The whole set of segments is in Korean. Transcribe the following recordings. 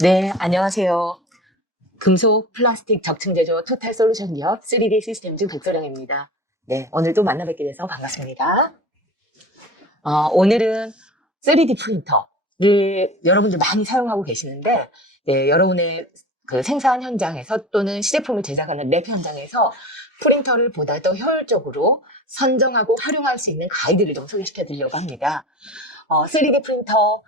네, 안녕하세요. 금속 플라스틱 적층 제조 토탈 솔루션 기업 3D 시스템즈 백소령입니다. 네, 오늘도 만나 뵙게 돼서 반갑습니다. 오늘은 3D 프린터를 여러분들 많이 사용하고 계시는데, 네, 여러분의 그 생산 현장에서 또는 시제품을 제작하는 랩 현장에서 프린터를 보다 더 효율적으로 선정하고 활용할 수 있는 가이드를 좀 소개시켜 드리려고 합니다. 3D 프린터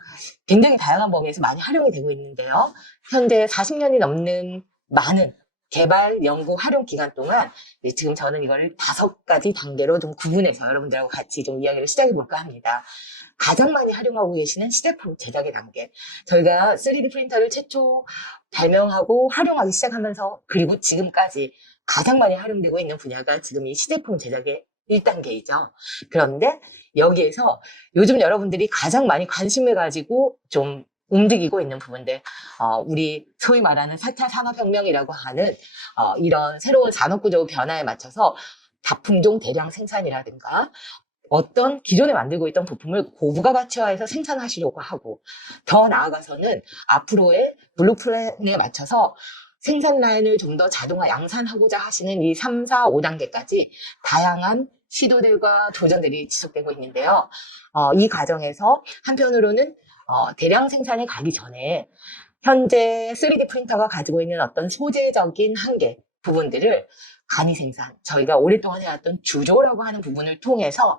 굉장히 다양한 범위에서 많이 활용이 되고 있는데요. 현재 40년이 넘는 많은 개발, 연구, 활용 기간 동안 지금 저는 이걸 5가지 단계로 좀 구분해서 여러분들하고 같이 좀 이야기를 시작해 볼까 합니다. 가장 많이 활용하고 계시는 시제품 제작의 단계. 저희가 3D 프린터를 최초 발명하고 활용하기 시작하면서 그리고 지금까지 가장 많이 활용되고 있는 분야가 지금 이 시제품 제작의 1단계이죠. 그런데 여기에서 요즘 여러분들이 가장 많이 관심을 가지고 좀 움직이고 있는 부분들, 우리 소위 말하는 4차 산업혁명이라고 하는 이런 새로운 산업구조 변화에 맞춰서 다품종 대량 생산이라든가 어떤 기존에 만들고 있던 부품을 고부가가치화해서 생산하시려고 하고 더 나아가서는 앞으로의 블루프랜에 맞춰서 생산 라인을 좀 더 자동화 양산하고자 하시는 이 3, 4, 5단계까지 다양한 시도들과 도전들이 지속되고 있는데요. 이 과정에서 한편으로는 대량 생산에 가기 전에 현재 3D 프린터가 가지고 있는 어떤 소재적인 한계 부분들을 간이 생산, 저희가 오랫동안 해왔던 주조라고 하는 부분을 통해서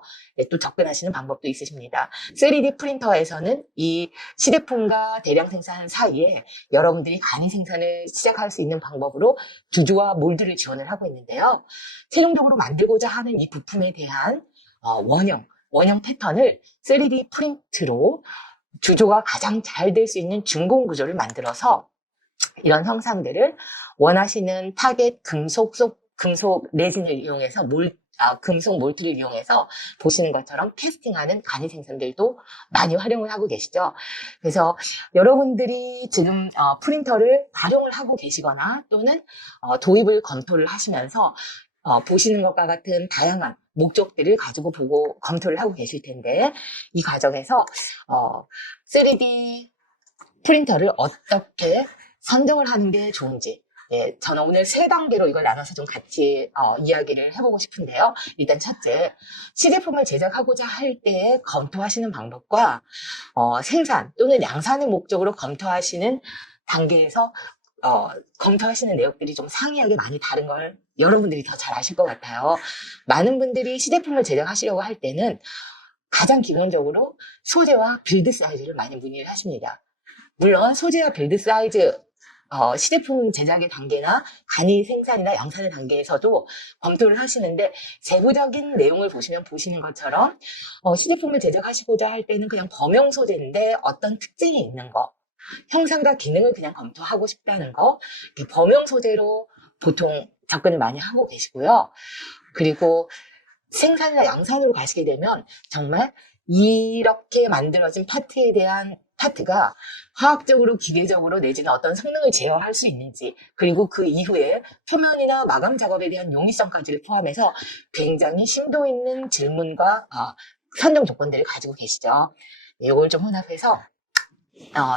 또 접근하시는 방법도 있으십니다. 3D 프린터에서는 이 시제품과 대량 생산 사이에 여러분들이 간이 생산을 시작할 수 있는 방법으로 주조와 몰드를 지원을 하고 있는데요. 최종적으로 만들고자 하는 이 부품에 대한 원형 패턴을 3D 프린트로 주조가 가장 잘 될 수 있는 준공 구조를 만들어서 이런 형상들을 원하시는 타겟 금속 레진을 이용해서 금속 몰트를 이용해서 보시는 것처럼 캐스팅하는 간이 생산들도 많이 활용을 하고 계시죠. 그래서 여러분들이 지금 프린터를 활용을 하고 계시거나 또는 도입을 검토를 하시면서 보시는 것과 같은 다양한 목적들을 가지고 보고 검토를 하고 계실 텐데 이 과정에서 3D 프린터를 어떻게 선정을 하는 게 좋은지 저는 오늘 3단계로 이걸 나눠서 좀 같이 이야기를 해보고 싶은데요. 일단 첫째, 시제품을 제작하고자 할 때 검토하시는 방법과 생산 또는 양산의 목적으로 검토하시는 단계에서 검토하시는 내역들이 좀 상이하게 많이 다른 걸 여러분들이 더 잘 아실 것 같아요. 많은 분들이 시제품을 제작하시려고 할 때는 가장 기본적으로 소재와 빌드 사이즈를 많이 문의를 하십니다. 물론 소재와 빌드 사이즈, 시제품 제작의 단계나 간이 생산이나 양산의 단계에서도 검토를 하시는데 세부적인 내용을 보시면 보시는 것처럼 시제품을 제작하시고자 할 때는 그냥 범용 소재인데 어떤 특징이 있는 거, 형상과 기능을 그냥 검토하고 싶다는 거, 범용 소재로 보통 접근을 많이 하고 계시고요. 그리고 생산이나 양산으로 가시게 되면 정말 이렇게 만들어진 파트가 화학적으로, 기계적으로 내지는 어떤 성능을 제어할 수 있는지, 그리고 그 이후에 표면이나 마감 작업에 대한 용이성까지를 포함해서 굉장히 심도 있는 질문과 선정 조건들을 가지고 계시죠. 이걸 좀 혼합해서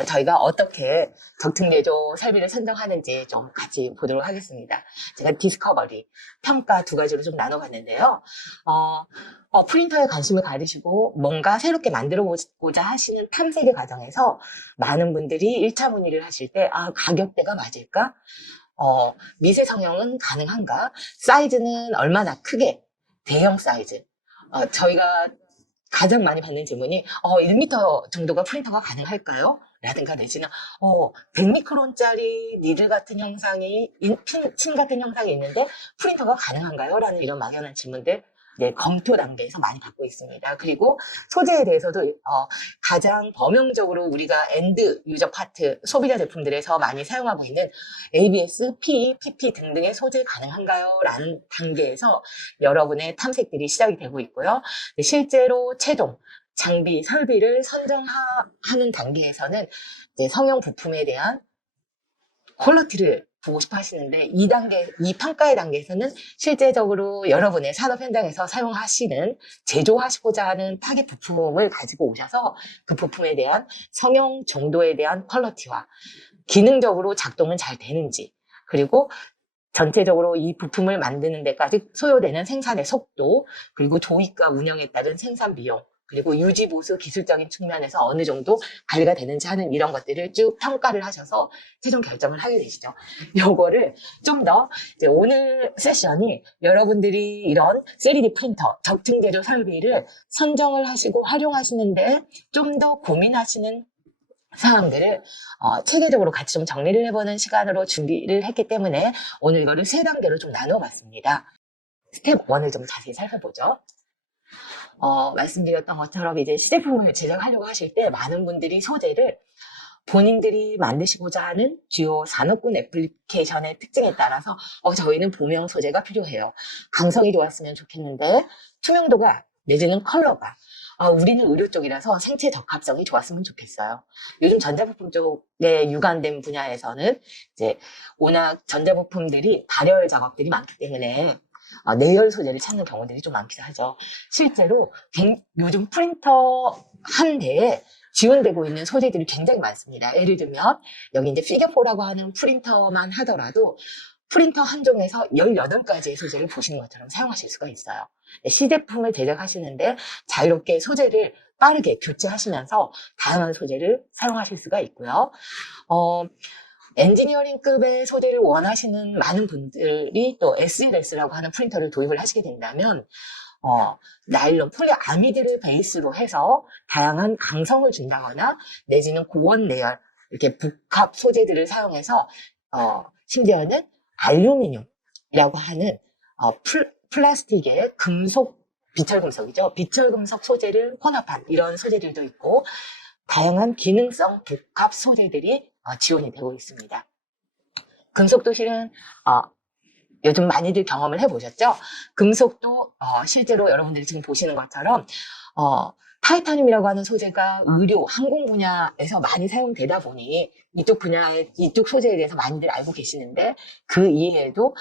저희가 어떻게 적층제조 설비를 선정하는지 좀 같이 보도록 하겠습니다. 제가 디스커버리, 평가 2가지로 좀 나눠봤는데요. 프린터에 관심을 가지시고 뭔가 새롭게 만들어보고자 하시는 탐색의 과정에서 많은 분들이 1차 문의를 하실 때, 가격대가 맞을까? 미세 성형은 가능한가? 사이즈는 얼마나 크게? 대형 사이즈. 저희가 가장 많이 받는 질문이 1m 정도가 프린터가 가능할까요? 라든가 내지는 100미크론짜리 니들 같은 형상이 핀 같은 형상이 있는데 프린터가 가능한가요? 라는 이런 막연한 질문들 검토 단계에서 많이 받고 있습니다. 그리고 소재에 대해서도 가장 범용적으로 우리가 엔드 유저 파트 소비자 제품들에서 많이 사용하고 있는 ABS, PE, PP 등등의 소재 가능한가요? 라는 단계에서 여러분의 탐색들이 시작이 되고 있고요. 실제로 최종 장비, 설비를 선정하는 단계에서는 성형 부품에 대한 퀄리티를 보고 싶어 하시는데 이 평가의 단계에서는 실제적으로 여러분의 산업 현장에서 사용하시는 제조하시고자 하는 타겟 부품을 가지고 오셔서 그 부품에 대한 성형 정도에 대한 퀄리티와 기능적으로 작동은 잘 되는지, 그리고 전체적으로 이 부품을 만드는 데까지 소요되는 생산의 속도, 그리고 조립과 운영에 따른 생산 비용, 그리고 유지 보수 기술적인 측면에서 어느 정도 관리가 되는지 하는 이런 것들을 쭉 평가를 하셔서 최종 결정을 하게 되시죠. 요거를 좀 더 오늘 세션이 여러분들이 이런 3D 프린터, 적층 재료 설비를 선정을 하시고 활용하시는데 좀 더 고민하시는 사항들을 체계적으로 같이 좀 정리를 해보는 시간으로 준비를 했기 때문에 오늘 이거를 3단계로 좀 나눠 봤습니다. 스텝 1을 좀 자세히 살펴보죠. 말씀드렸던 것처럼 이제 시제품을 제작하려고 하실 때 많은 분들이 소재를 본인들이 만드시고자 하는 주요 산업군 애플리케이션의 특징에 따라서 저희는 보명 소재가 필요해요. 강성이 좋았으면 좋겠는데 투명도가 내지는 컬러가 우리는 의료 쪽이라서 생체 적합성이 좋았으면 좋겠어요. 요즘 전자부품 쪽에 유관된 분야에서는 이제 워낙 전자부품들이 발열 작업들이 많기 때문에 내열 소재를 찾는 경우들이 좀 많기도 하죠. 실제로 요즘 프린터 한 대에 지원되고 있는 소재들이 굉장히 많습니다. 예를 들면 여기 이제 피겨4라고 하는 프린터만 하더라도 프린터 한 종에서 18가지의 소재를 보시는 것처럼 사용하실 수가 있어요. 시제품을 제작하시는데 자유롭게 소재를 빠르게 교체하시면서 다양한 소재를 사용하실 수가 있고요. 엔지니어링급의 소재를 원하시는 많은 분들이 또 SLS라고 하는 프린터를 도입을 하시게 된다면 나일론, 폴리아미드를 베이스로 해서 다양한 강성을 준다거나 내지는 고원 내열, 이렇게 복합 소재들을 사용해서 심지어는 알루미늄이라고 하는 플라스틱의 금속, 비철금속이죠. 비철금속 소재를 혼합한 이런 소재들도 있고 다양한 기능성 복합 소재들이 지원이 되고 있습니다. 금속도 실은 요즘 많이들 경험을 해보셨죠? 금속도 실제로 여러분들이 지금 보시는 것처럼 타이타늄이라고 하는 소재가 의료, 항공 분야에서 많이 사용되다 보니 이쪽 소재에 대해서 많이들 알고 계시는데 그 이외에도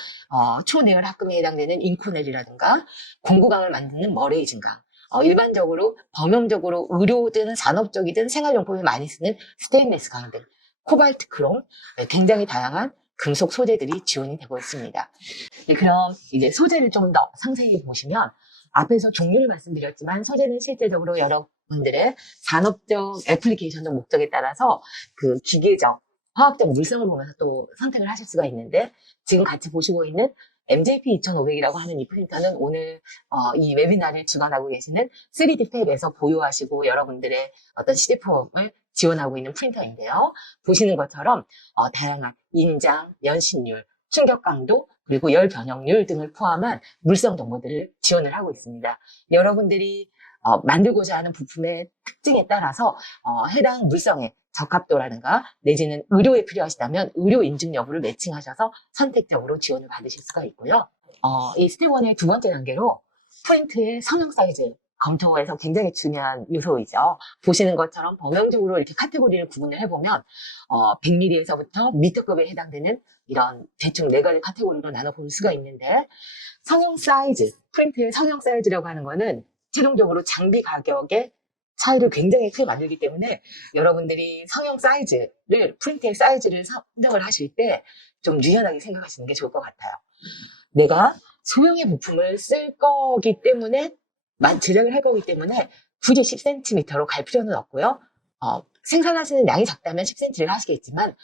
초내열 합금에 해당되는 잉코넬이라든가 공구강을 만드는 머레이 증강, 일반적으로 범용적으로 의료든 산업적이든 생활용품에 많이 쓰는 스테인리스 강 등 코발트, 크롬, 굉장히 다양한 금속 소재들이 지원이 되고 있습니다. 그럼 이제 소재를 좀 더 상세히 보시면 앞에서 종류를 말씀드렸지만 소재는 실제적으로 여러분들의 산업적 애플리케이션적 목적에 따라서 그 기계적, 화학적 물성을 보면서 또 선택을 하실 수가 있는데 지금 같이 보시고 있는 MJP 2500이라고 하는 이 프린터는 오늘 이 웨비나를 주관하고 계시는 3D 팩에서 보유하시고 여러분들의 어떤 시제품을 지원하고 있는 프린터인데요. 보시는 것처럼 다양한 인장, 연신율, 충격 강도, 그리고 열 변형률 등을 포함한 물성 정보들을 지원을 하고 있습니다. 여러분들이 만들고자 하는 부품의 특징에 따라서 해당 물성의 적합도라든가 내지는 의료에 필요하시다면 의료 인증 여부를 매칭하셔서 선택적으로 지원을 받으실 수가 있고요. 이 스텝 1의 두 번째 단계로 프린트의 성형 사이즈 검토에서 굉장히 중요한 요소이죠. 보시는 것처럼 범용적으로 이렇게 카테고리를 구분을 해보면 100mm에서부터 미터급에 해당되는 이런 대충 4가지 카테고리로 나눠볼 수가 있는데 성형 사이즈, 프린트의 성형 사이즈라고 하는 거는 최종적으로 장비 가격의 차이를 굉장히 크게 만들기 때문에 여러분들이 성형 사이즈를, 프린트의 사이즈를 선정을 하실 때 좀 유연하게 생각하시는 게 좋을 것 같아요. 내가 소형의 부품을 쓸 거기 때문에 제작을 할 거기 때문에 굳이 10cm로 갈 필요는 없고요. 생산하시는 양이 작다면 10cm를 하시겠지만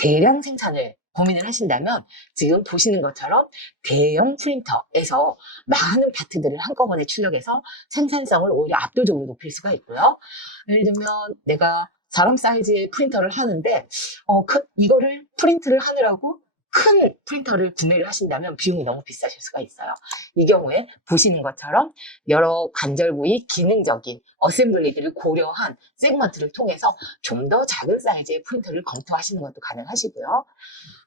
대량 생산을 고민을 하신다면 지금 보시는 것처럼 대형 프린터에서 많은 파트들을 한꺼번에 출력해서 생산성을 오히려 압도적으로 높일 수가 있고요. 예를 들면 내가 사람 사이즈의 프린터를 하는데 이거를 프린트를 하느라고 큰 프린터를 구매를 하신다면 비용이 너무 비싸실 수가 있어요. 이 경우에 보시는 것처럼 여러 관절 부위 기능적인 어셈블리들을 고려한 세그먼트를 통해서 좀 더 작은 사이즈의 프린터를 검토하시는 것도 가능하시고요.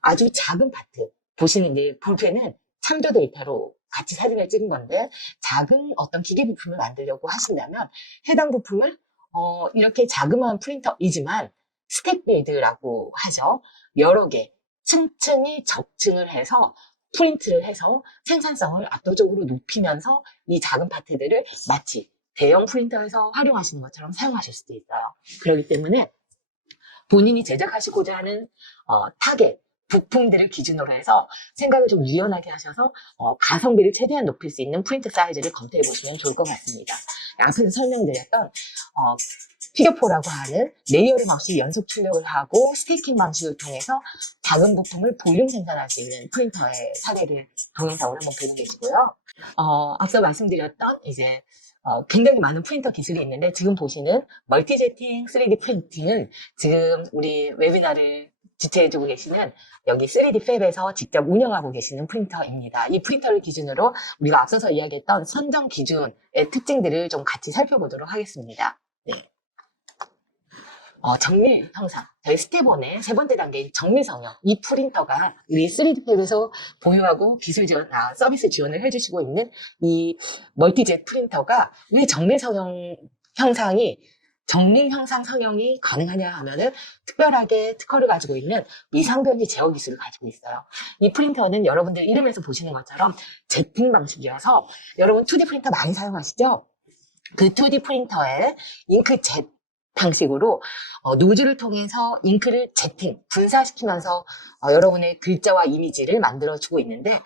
아주 작은 파트, 보시는 이제 볼펜은 참조 데이터로 같이 사진을 찍은 건데 작은 어떤 기계 부품을 만들려고 하신다면 해당 부품을 이렇게 자그마한 프린터이지만 스택 빌드라고 하죠. 여러 개 층층이 적층을 해서 프린트를 해서 생산성을 압도적으로 높이면서 이 작은 파트들을 마치 대형 프린터에서 활용하시는 것처럼 사용하실 수도 있어요. 그렇기 때문에 본인이 제작하시고자 하는 타겟, 부품들을 기준으로 해서 생각을 좀 유연하게 하셔서 가성비를 최대한 높일 수 있는 프린트 사이즈를 검토해 보시면 좋을 것 같습니다. 앞에서 설명드렸던 피겨4라고 하는 레이어링 없이 연속 출력을 하고 스테이킹 방식을 통해서 작은 부품을 볼륨 생산할 수 있는 프린터의 사례를 동영상으로 한번 보고 계시고요. 앞서 말씀드렸던 이제 굉장히 많은 프린터 기술이 있는데 지금 보시는 멀티제팅 3D 프린팅은 지금 우리 웨비나를 주최해주고 계시는 여기 3D 팹에서 직접 운영하고 계시는 프린터입니다. 이 프린터를 기준으로 우리가 앞서서 이야기했던 선정 기준의 특징들을 좀 같이 살펴보도록 하겠습니다. 네. 정밀 형상, 저희 스텝 1의 세 번째 단계인 정밀 성형. 이 프린터가 우리 3D 팹에서 보유하고 기술 지원, 서비스 지원을 해주시고 있는 이 멀티젯 프린터가 왜 정밀 성형 형상이 정밀 형상 성형이 가능하냐 하면은 특별하게 특허를 가지고 있는 미상변이 제어 기술을 가지고 있어요. 이 프린터는 여러분들 이름에서 보시는 것처럼 제팅 방식이어서 여러분 2D 프린터 많이 사용하시죠? 그 2D 프린터에 잉크젯 방식으로 노즐을 통해서 잉크를 제팅, 분사시키면서 여러분의 글자와 이미지를 만들어주고 있는데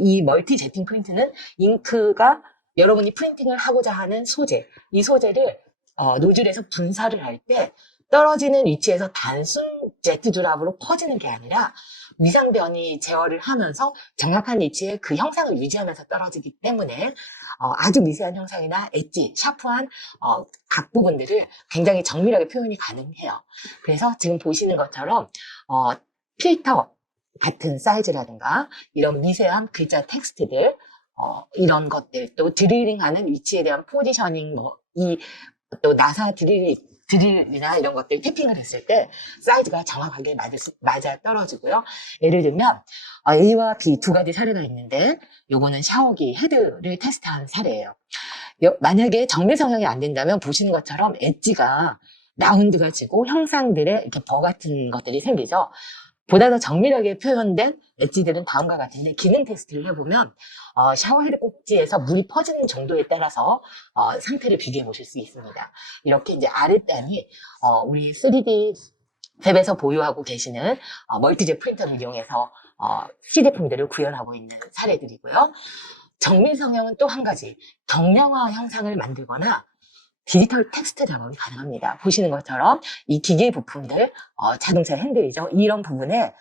이 멀티 제팅 프린트는 잉크가 여러분이 프린팅을 하고자 하는 소재, 이 소재를 노즐에서 분사를 할 때 떨어지는 위치에서 단순 제트 드랍으로 퍼지는 게 아니라 미상변이 제어를 하면서 정확한 위치에 그 형상을 유지하면서 떨어지기 때문에 아주 미세한 형상이나 엣지, 샤프한 각 부분들을 굉장히 정밀하게 표현이 가능해요. 그래서 지금 보시는 것처럼 필터 같은 사이즈라든가 이런 미세한 글자 텍스트들 이런 것들 또 드릴링하는 위치에 대한 포지셔닝 또 나사 드릴이나 이런 것들 태핑을 했을 때 사이즈가 정확하게 맞아 떨어지고요. 예를 들면 A와 B 두 가지 사례가 있는데 요거는 샤워기 헤드를 테스트한 사례예요. 만약에 정밀 성형이 안 된다면 보시는 것처럼 엣지가 라운드가 지고 형상들의 이렇게 버 같은 것들이 생기죠. 보다 더 정밀하게 표현된 엣지들은 다음과 같은데 기능 테스트를 해보면 샤워헤드 꼭지에서 물이 퍼지는 정도에 따라서 상태를 비교해 보실 수 있습니다. 이렇게 이제 아랫단이 우리 3D 팹에서 보유하고 계시는 멀티젯 프린터를 이용해서 시제품들을 구현하고 있는 사례들이고요. 정밀 성형은 또 한 가지 경량화 형상을 만들거나 디지털 텍스트 작업이 가능합니다. 보시는 것처럼 이 기계 부품들, 자동차 핸들이죠. 이런 부분에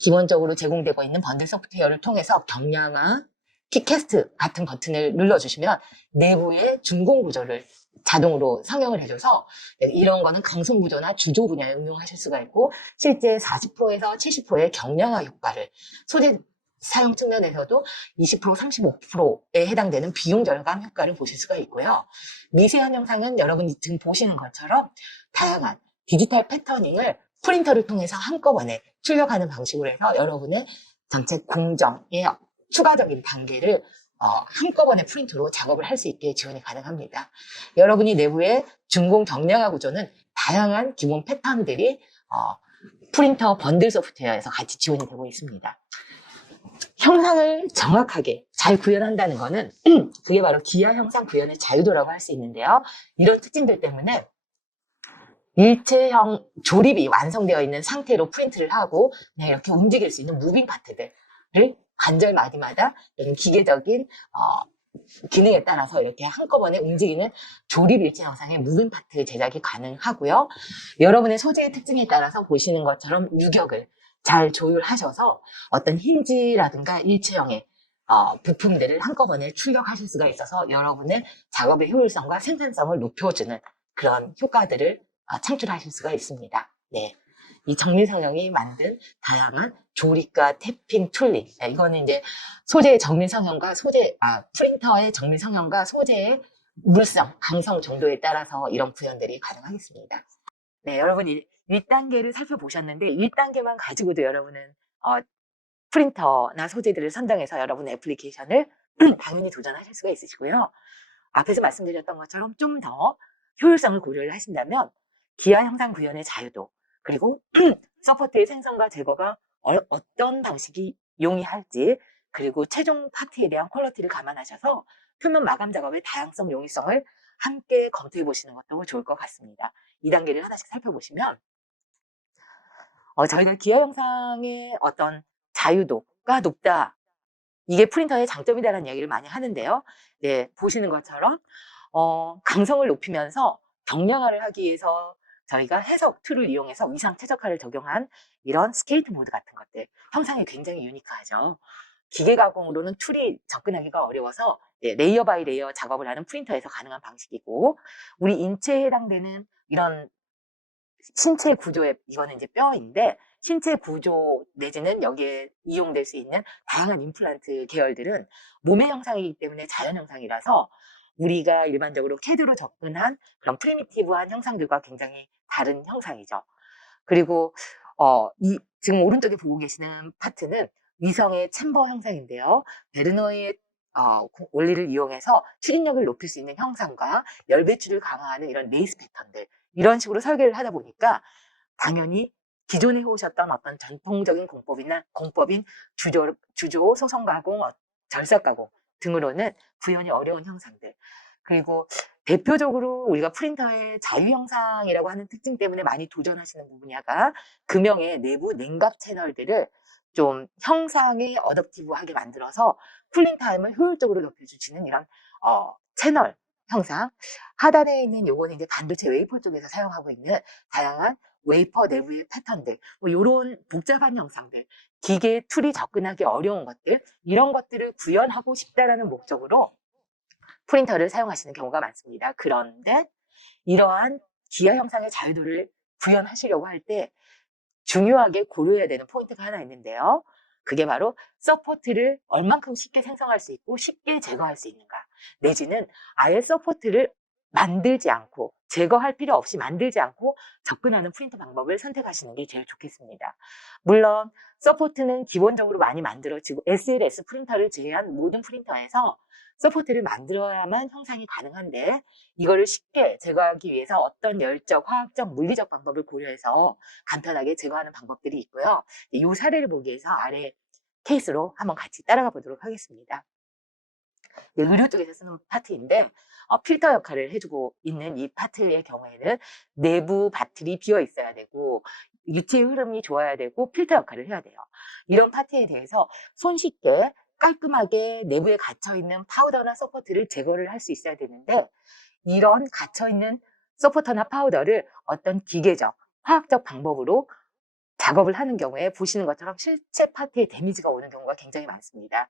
기본적으로 제공되고 있는 번들 소프트웨어를 통해서 경량화, 키캐스트 같은 버튼을 눌러주시면 내부의 준공 구조를 자동으로 성형을 해줘서 이런 거는 강성 구조나 주조 분야에 응용하실 수가 있고 실제 40%에서 70%의 경량화 효과를 소재 사용 측면에서도 20%, 35%에 해당되는 비용 절감 효과를 보실 수가 있고요. 미세한 형상은 여러분이 지금 보시는 것처럼 다양한 디지털 패터닝을 프린터를 통해서 한꺼번에 출력하는 방식으로 해서 여러분의 전체 공정의 추가적인 단계를 한꺼번에 프린트로 작업을 할 수 있게 지원이 가능합니다. 여러분이 내부의 준공 경량화 구조는 다양한 기본 패턴들이 프린터 번들 소프트웨어에서 같이 지원이 되고 있습니다. 형상을 정확하게 잘 구현한다는 것은 그게 바로 기하 형상 구현의 자유도라고 할 수 있는데요. 이런 특징들 때문에 일체형 조립이 완성되어 있는 상태로 프린트를 하고 그냥 이렇게 움직일 수 있는 무빙 파트들을 관절 마디마다 이런 기계적인 기능에 따라서 이렇게 한꺼번에 움직이는 조립 일체 형상의 무빙 파트 제작이 가능하고요. 여러분의 소재의 특징에 따라서 보시는 것처럼 유격을 잘 조율하셔서 어떤 힌지라든가 일체형의 부품들을 한꺼번에 출력하실 수가 있어서 여러분의 작업의 효율성과 생산성을 높여주는 그런 효과들을 창출하실 수가 있습니다. 네. 이 정밀 성형이 만든 다양한 조립과 태핑 툴링. 이거는 이제 소재의 정밀 성형과 프린터의 정밀 성형과 소재의 물성, 강성 정도에 따라서 이런 구현들이 가능하겠습니다. 네, 여러분 1단계를 살펴보셨는데 1단계만 가지고도 여러분은 프린터나 소재들을 선정해서 여러분의 애플리케이션을 당연히 도전하실 수가 있으시고요. 앞에서 말씀드렸던 것처럼 좀 더 효율성을 고려를 하신다면 기하 형상 구현의 자유도 그리고 서포트의 생성과 제거가 어떤 방식이 용이할지, 그리고 최종 파트에 대한 퀄리티를 감안하셔서 표면 마감 작업의 다양성, 용이성을 함께 검토해 보시는 것도 좋을 것 같습니다. 이 단계를 하나씩 살펴보시면 저희가 기하 형상의 어떤 자유도가 높다, 이게 프린터의 장점이다라는 이야기를 많이 하는데요. 네, 보시는 것처럼 강성을 높이면서 경량화를 하기 위해서 저희가 해석 툴을 이용해서 위상 최적화를 적용한 이런 스케이트보드 같은 것들, 형상이 굉장히 유니크하죠. 기계 가공으로는 툴이 접근하기가 어려워서 레이어 바이 레이어 작업을 하는 프린터에서 가능한 방식이고, 우리 인체에 해당되는 이런 신체 구조의, 이거는 이제 뼈인데, 신체 구조 내지는 여기에 이용될 수 있는 다양한 임플란트 계열들은 몸의 형상이기 때문에 자연 형상이라서 우리가 일반적으로 CAD로 접근한 그런 프리미티브한 형상들과 굉장히 다른 형상이죠. 그리고 지금 오른쪽에 보고 계시는 파트는 위성의 챔버 형상인데요. 베르노이의 원리를 이용해서 추진력을 높일 수 있는 형상과 열 배출을 강화하는 이런 레이스 패턴들, 이런 식으로 설계를 하다 보니까 당연히 기존에 해오셨던 어떤 전통적인 공법인 주조, 소성 가공, 절삭 가공 등으로는 구현이 어려운 형상들, 그리고 대표적으로 우리가 프린터의 자유 형상이라고 하는 특징 때문에 많이 도전하시는 부분야가 금형의 내부 냉각 채널들을 좀 형상에 어댑티브하게 만들어서 쿨링 타임을 효율적으로 높여주시는 이런 채널 형상. 하단에 있는 요거는 이제 반도체 웨이퍼 쪽에서 사용하고 있는 다양한 웨이퍼 내부의 패턴들, 뭐 이런 복잡한 형상들, 기계 툴이 접근하기 어려운 것들, 이런 것들을 구현하고 싶다라는 목적으로 프린터를 사용하시는 경우가 많습니다. 그런데 이러한 기하 형상의 자유도를 구현하시려고 할 때 중요하게 고려해야 되는 포인트가 하나 있는데요. 그게 바로 서포트를 얼만큼 쉽게 생성할 수 있고 쉽게 제거할 수 있는가, 내지는 아예 서포트를 만들지 않고, 제거할 필요 없이 만들지 않고 접근하는 프린터 방법을 선택하시는 게 제일 좋겠습니다. 물론 서포트는 기본적으로 많이 만들어지고 SLS 프린터를 제외한 모든 프린터에서 서포트를 만들어야만 형상이 가능한데, 이거를 쉽게 제거하기 위해서 어떤 열적, 화학적, 물리적 방법을 고려해서 간편하게 제거하는 방법들이 있고요. 이 사례를 보기 위해서 아래 케이스로 한번 같이 따라가 보도록 하겠습니다. 의료 쪽에서 쓰는 파트인데 필터 역할을 해주고 있는 이 파트의 경우에는 내부 바틀이 비어 있어야 되고 유체의 흐름이 좋아야 되고 필터 역할을 해야 돼요. 이런 파트에 대해서 손쉽게 깔끔하게 내부에 갇혀있는 파우더나 서포트를 제거를 할 수 있어야 되는데, 이런 갇혀있는 서포터나 파우더를 어떤 기계적, 화학적 방법으로 작업을 하는 경우에 보시는 것처럼 실제 파트에 데미지가 오는 경우가 굉장히 많습니다.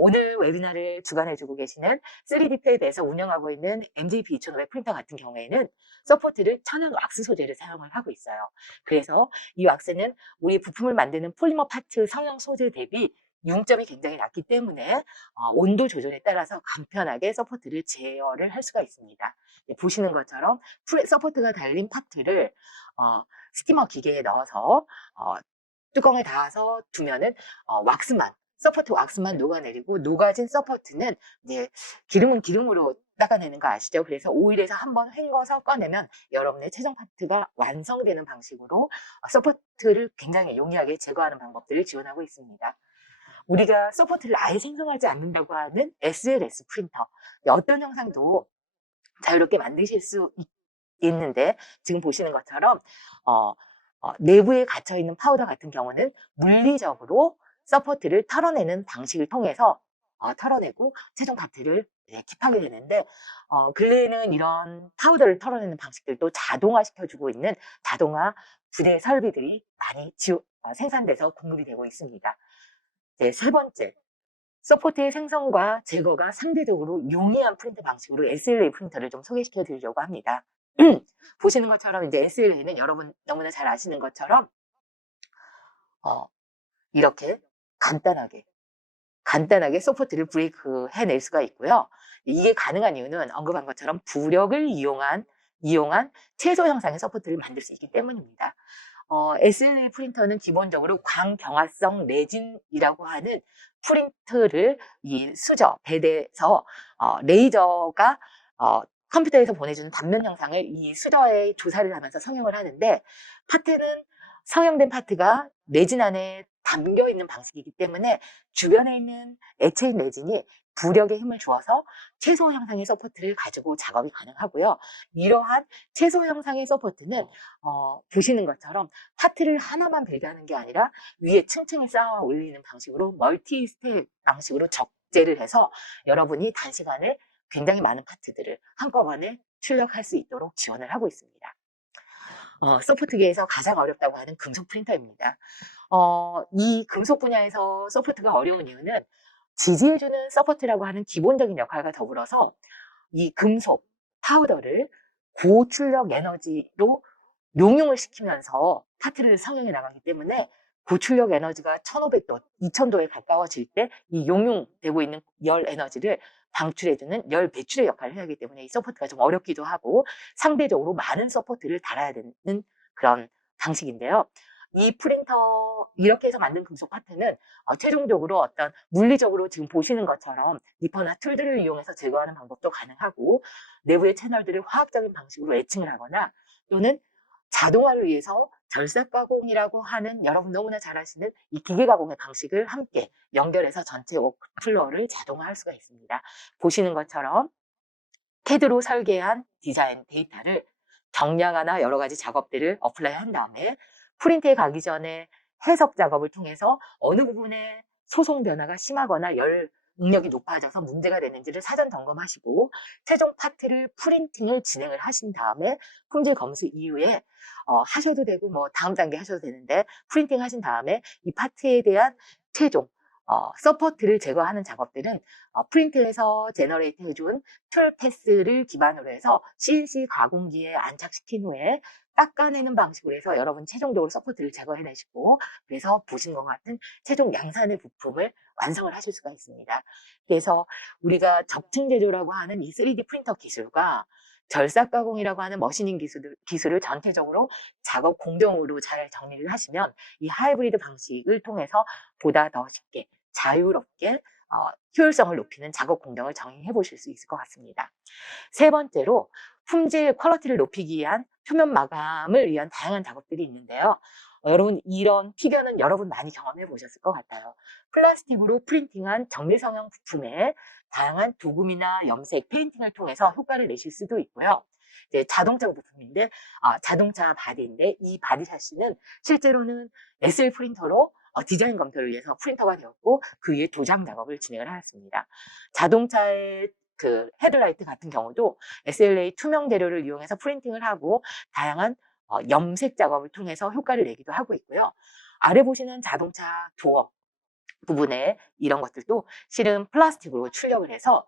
오늘 웨비나를 주관해주고 계시는 3D 팹에서 운영하고 있는 MJP2500 프린터 같은 경우에는 서포트를 천연 왁스 소재를 사용을 하고 있어요. 그래서 이 왁스는 우리 부품을 만드는 폴리머 파트 성형 소재 대비 융점이 굉장히 낮기 때문에 온도 조절에 따라서 간편하게 서포트를 제어를 할 수가 있습니다. 보시는 것처럼 서포트가 달린 파트를 스티머 기계에 넣어서 뚜껑을 닫아서 두면은 서포트 왁스만 녹아내리고, 녹아진 서포트는 이제 기름은 기름으로 닦아내는 거 아시죠? 그래서 오일에서 한번 헹궈서 꺼내면 여러분의 최종 파트가 완성되는 방식으로 서포트를 굉장히 용이하게 제거하는 방법들을 지원하고 있습니다. 우리가 서포트를 아예 생성하지 않는다고 하는 SLS 프린터, 어떤 형상도 자유롭게 만드실 수 있는데, 지금 보시는 것처럼 내부에 갇혀있는 파우더 같은 경우는 물리적으로 서포트를 털어내는 방식을 통해서 털어내고 최종 파트를 킵하게 되는데, 근래에는 이런 파우더를 털어내는 방식들도 자동화시켜주고 있는 자동화 부대 설비들이 많이 생산돼서 공급이 되고 있습니다. 세 번째, 서포트의 생성과 제거가 상대적으로 용이한 프린터 방식으로 SLA 프린터를 좀 소개시켜 드리려고 합니다. 보시는 것처럼 이제 SLA는 여러분 너무나 잘 아시는 것처럼 이렇게 간단하게 서포트를 브레이크 해낼 수가 있고요. 이게 가능한 이유는 언급한 것처럼 부력을 이용한 최소 형상의 서포트를 만들 수 있기 때문입니다. SLA 프린터는 기본적으로 광경화성 레진이라고 하는 프린트를 이 배대에서 레이저가 컴퓨터에서 보내주는 단면 형상을 이 수저에 조사를 하면서 성형을 하는데, 파트는 성형된 파트가 레진 안에 담겨 있는 방식이기 때문에 주변에 있는 액체인 레진이 부력에 힘을 주어서 최소 형상의 서포트를 가지고 작업이 가능하고요. 이러한 최소 형상의 서포트는 보시는 것처럼 파트를 하나만 배치하는 게 아니라 위에 층층을 쌓아 올리는 방식으로 멀티 스텝 방식으로 적재를 해서 여러분이 단시간에 굉장히 많은 파트들을 한꺼번에 출력할 수 있도록 지원을 하고 있습니다. 서포트계에서 가장 어렵다고 하는 금속 프린터입니다. 이 금속 분야에서 서포트가 어려운 이유는 지지해주는 서포트라고 하는 기본적인 역할과 더불어서 이 금속 파우더를 고출력 에너지로 용융을 시키면서 파트를 성형해 나가기 때문에 고출력 에너지가 1500도, 2000도에 가까워질 때 이 용융되고 있는 열 에너지를 방출해주는 열 배출의 역할을 해야 하기 때문에 이 서포트가 좀 어렵기도 하고 상대적으로 많은 서포트를 달아야 되는 그런 방식인데요. 이 프린터, 이렇게 해서 만든 금속 파트는 최종적으로 어떤 물리적으로 지금 보시는 것처럼 니퍼나 툴들을 이용해서 제거하는 방법도 가능하고 내부의 채널들을 화학적인 방식으로 에칭을 하거나 또는 자동화를 위해서 절삭 가공이라고 하는 여러분 너무나 잘 아시는 이 기계 가공의 방식을 함께 연결해서 전체 워크플로우를 자동화할 수가 있습니다. 보시는 것처럼 CAD로 설계한 디자인 데이터를 정량화나 여러 가지 작업들을 어플라이 한 다음에 프린트에 가기 전에 해석 작업을 통해서 어느 부분에 소송 변화가 심하거나 열 응력이 높아져서 문제가 되는지를 사전 점검하시고 최종 파트를 프린팅을 진행을 하신 다음에 품질 검수 이후에 하셔도 되고 뭐 다음 단계 하셔도 되는데 프린팅 하신 다음에 이 파트에 대한 최종 서포트를 제거하는 작업들은 프린트에서 제너레이트 해준 툴 패스를 기반으로 해서 CNC 가공기에 안착시킨 후에 깎아내는 방식으로 해서 여러분 최종적으로 서포트를 제거해내시고 그래서 보신 것 같은 최종 양산의 부품을 완성을 하실 수가 있습니다. 그래서 우리가 적층 제조라고 하는 이 3D 프린터 기술과 절삭 가공이라고 하는 머시닝 기술을 전체적으로 작업 공정으로 잘 정리를 하시면 이 하이브리드 방식을 통해서 보다 더 쉽게 자유롭게 효율성을 높이는 작업 공정을 정의해 보실 수 있을 것 같습니다. 세 번째로 품질 퀄리티를 높이기 위한 표면 마감을 위한 다양한 작업들이 있는데요. 여러분 이런 피겨는 여러분 많이 경험해 보셨을 것 같아요. 플라스틱으로 프린팅한 정밀성형 부품에 다양한 도금이나 염색, 페인팅을 통해서 효과를 내실 수도 있고요. 이제 자동차 부품인데 자동차 바디인데 이 바디 샤시는 실제로는 SL 프린터로 디자인 검토를 위해서 프린터가 되었고 그 위에 도장 작업을 진행을 하였습니다. 자동차의 그 헤드라이트 같은 경우도 SLA 투명 재료를 이용해서 프린팅을 하고 다양한 염색 작업을 통해서 효과를 내기도 하고 있고요. 아래 보시는 자동차 도어 부분에 이런 것들도 실은 플라스틱으로 출력을 해서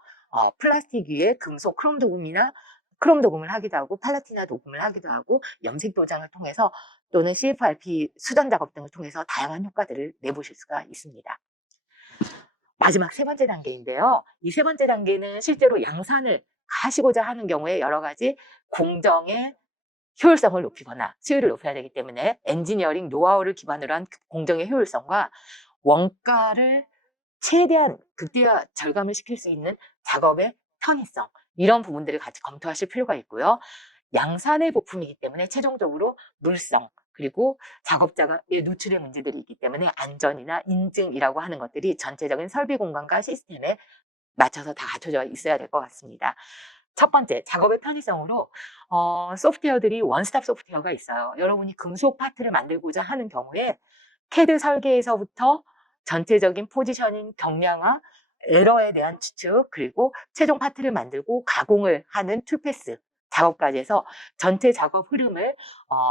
플라스틱 위에 금속 크롬 도금이나 크롬 도금을 하기도 하고 팔라티나 도금을 하기도 하고 염색 도장을 통해서 또는 CFRP 수전 작업 등을 통해서 다양한 효과들을 내보실 수가 있습니다. 마지막 세 번째 단계인데요. 이 세 번째 단계는 실제로 양산을 하시고자 하는 경우에 여러 가지 공정의 효율성을 높이거나 수율을 높여야 되기 때문에 엔지니어링 노하우를 기반으로 한 공정의 효율성과 원가를 최대한 극대화 절감을 시킬 수 있는 작업의 편의성 이런 부분들을 같이 검토하실 필요가 있고요. 양산의 부품이기 때문에 최종적으로 물성 그리고 작업자의 노출의 문제들이 있기 때문에 안전이나 인증이라고 하는 것들이 전체적인 설비 공간과 시스템에 맞춰서 다 갖춰져 있어야 될 것 같습니다. 첫 번째, 작업의 편의성으로 소프트웨어들이 원스톱 소프트웨어가 있어요. 여러분이 금속 파트를 만들고자 하는 경우에 CAD 설계에서부터 전체적인 포지셔닝, 경량화, 에러에 대한 추측, 그리고 최종 파트를 만들고 가공을 하는 툴패스 작업까지 해서 전체 작업 흐름을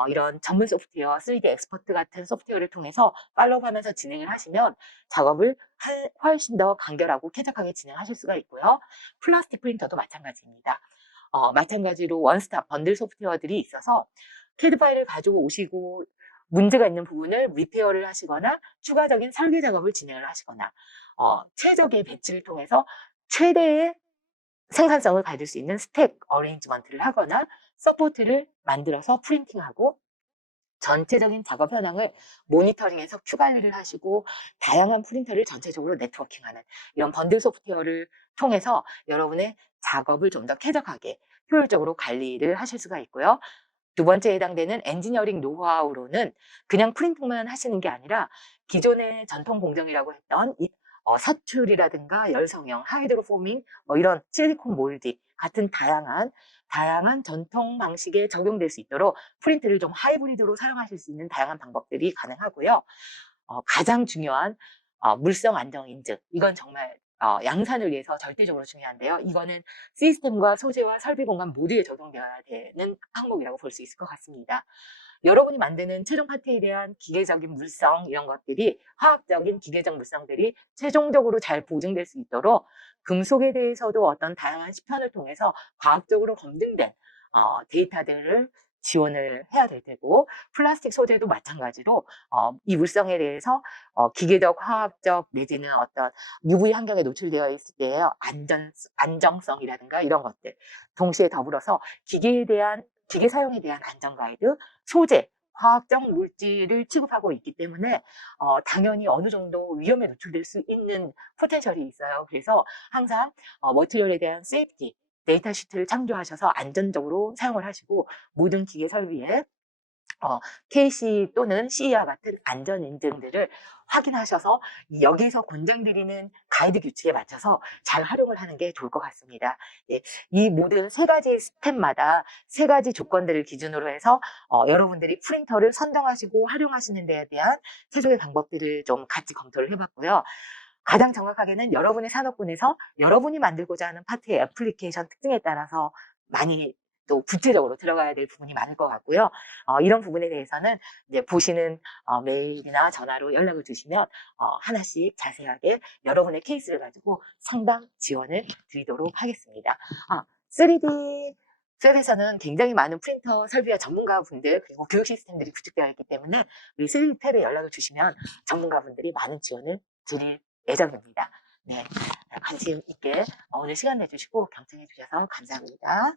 이런 전문 소프트웨어, 3D 엑스퍼트 같은 소프트웨어를 통해서 팔로우하면서 진행을 하시면 작업을 훨씬 더 간결하고 쾌적하게 진행하실 수가 있고요. 플라스틱 프린터도 마찬가지입니다. 마찬가지로 원스톱 번들 소프트웨어들이 있어서 CAD 파일을 가지고 오시고 문제가 있는 부분을 리페어를 하시거나 추가적인 설계 작업을 진행을 하시거나 최적의 배치를 통해서 최대의 생산성을 가질 수 있는 스택 어레인지먼트를 하거나 서포트를 만들어서 프린팅하고 전체적인 작업 현황을 모니터링해서 큐 관리를 하시고 다양한 프린터를 전체적으로 네트워킹하는 이런 번들 소프트웨어를 통해서 여러분의 작업을 좀 더 쾌적하게 효율적으로 관리를 하실 수가 있고요. 두 번째 해당되는 엔지니어링 노하우로는 그냥 프린팅만 하시는 게 아니라 기존의 전통 공정이라고 했던 사출이라든가 열성형, 하이드로포밍, 이런 실리콘 몰딩 같은 다양한 전통 방식에 적용될 수 있도록 프린트를 좀 하이브리드로 사용하실 수 있는 다양한 방법들이 가능하고요. 가장 중요한 물성 안정 인증. 이건 정말 양산을 위해서 절대적으로 중요한데요. 이거는 시스템과 소재와 설비 공간 모두에 적용되어야 되는 항목이라고 볼 수 있을 것 같습니다. 여러분이 만드는 최종 파트에 대한 기계적인 물성 이런 것들이 화학적인 기계적 물성들이 최종적으로 잘 보증될 수 있도록 금속에 대해서도 어떤 다양한 시편을 통해서 과학적으로 검증된 데이터들을 지원을 해야 될 테고 플라스틱 소재도 마찬가지로 이 물성에 대해서 기계적, 화학적 내지는 어떤 UV 환경에 노출되어 있을 때의 안정성이라든가 이런 것들 동시에 더불어서 기계 사용에 대한 안전 가이드, 소재, 화학적 물질을 취급하고 있기 때문에 당연히 어느 정도 위험에 노출될 수 있는 포텐셜이 있어요. 그래서 항상 머티리얼에 대한 세이프티 데이터 시트를 창조하셔서 안전적으로 사용을 하시고 모든 기계 설비에 KC 또는 CE와 같은 안전 인증들을 확인하셔서 여기서 권장드리는 가이드 규칙에 맞춰서 잘 활용을 하는 게 좋을 것 같습니다. 예, 이 모든 세 가지 스텝마다 세 가지 조건들을 기준으로 해서 여러분들이 프린터를 선정하시고 활용하시는 데에 대한 최종의 방법들을 좀 같이 검토를 해봤고요. 가장 정확하게는 여러분의 산업군에서 여러분이 만들고자 하는 파트의 애플리케이션 특징에 따라서 많이 또 구체적으로 들어가야 될 부분이 많을 것 같고요. 이런 부분에 대해서는 이제 보시는 메일이나 전화로 연락을 주시면 하나씩 자세하게 여러분의 케이스를 가지고 상담 지원을 드리도록 하겠습니다. 3D 랩에서는 굉장히 많은 프린터 설비와 전문가분들 그리고 교육 시스템들이 구축되어 있기 때문에 우리 3D 탭에 연락을 주시면 전문가분들이 많은 지원을 드릴 예정입니다. 네, 관심 있게 오늘 시간 내주시고 경청해 주셔서 감사합니다.